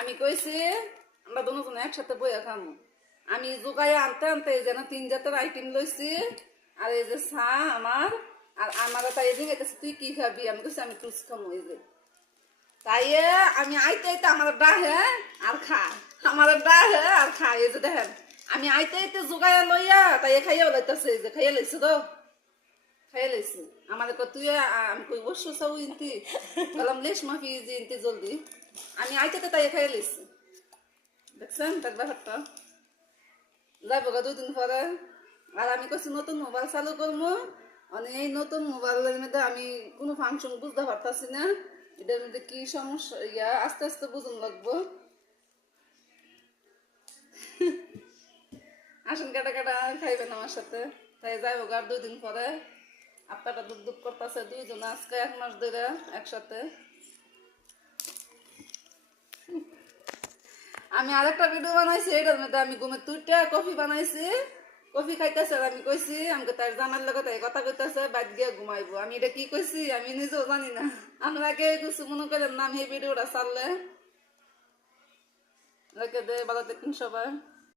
আমি কইছি আমরা দুজন একসাথে বইয়া খামু। আমি জোগাই আনতে আনতে এই যেন 3 জাতের আইটেম লইছি। আর এই যে চা আমার, আর আমার তাই এদিকে গেছে তুই কি খাবি, আমি কইছি আমি টুস খামু। এই যে তাই আমি আইতে আইতে আমার ডাহে আর খায়, আমার ডাহে আর খায়। এই যে দেখেন আমি আইতে আইতে জোগাইয়া লইয়া তাই খাইয়া লাইতেছে। এই যে খাইয়া লাইছে তো, খাইয়া লাইছি। আমার তুই আমি কই বসু চাও ইনতি বললাম লেশ মাফি যে ইনতি জলদি। আমি আইতে তাই খাইয়া লাইছি। দেখছেন তার ব্যাপারটা যাইব গা 2 দিন পরে। আর আমি কইছি নতুন মোবাইল চালু করবো, মানে এই নতুন মোবাইলের মধ্যে আমি কোনো ফাংশন বুঝতে পারতাছি না, এটার মধ্যে কি সমস্যা আস্তে আস্তে বুঝুন লাগবো। আসেন কাটা কাটা খাইবেন আমার সাথে। তাই যাইব গা 2 দিন পরে। আপনারা দুধ দুধ করতেছে 2 জন আজকে 1 মাস ধরে একসাথে। আমি আরেকটা ভিডিও বানাইছি, এটার মধ্যে আমি ঘুমের 2টা কফি বানাইছি। কফি খাইতেছে আর আমি কইছি আমাকে তার জামার লগত কথা কইতেছে বাদ গিয়ে ঘুমাইবো। আমি এটা কি কইছি আমি নিজেও জানি না। আমরা আগে কিছু মনে করেন না, আমি এই ভিডিওটা ছাড়লে রেখে দে। ভালো দেখুন সবাই।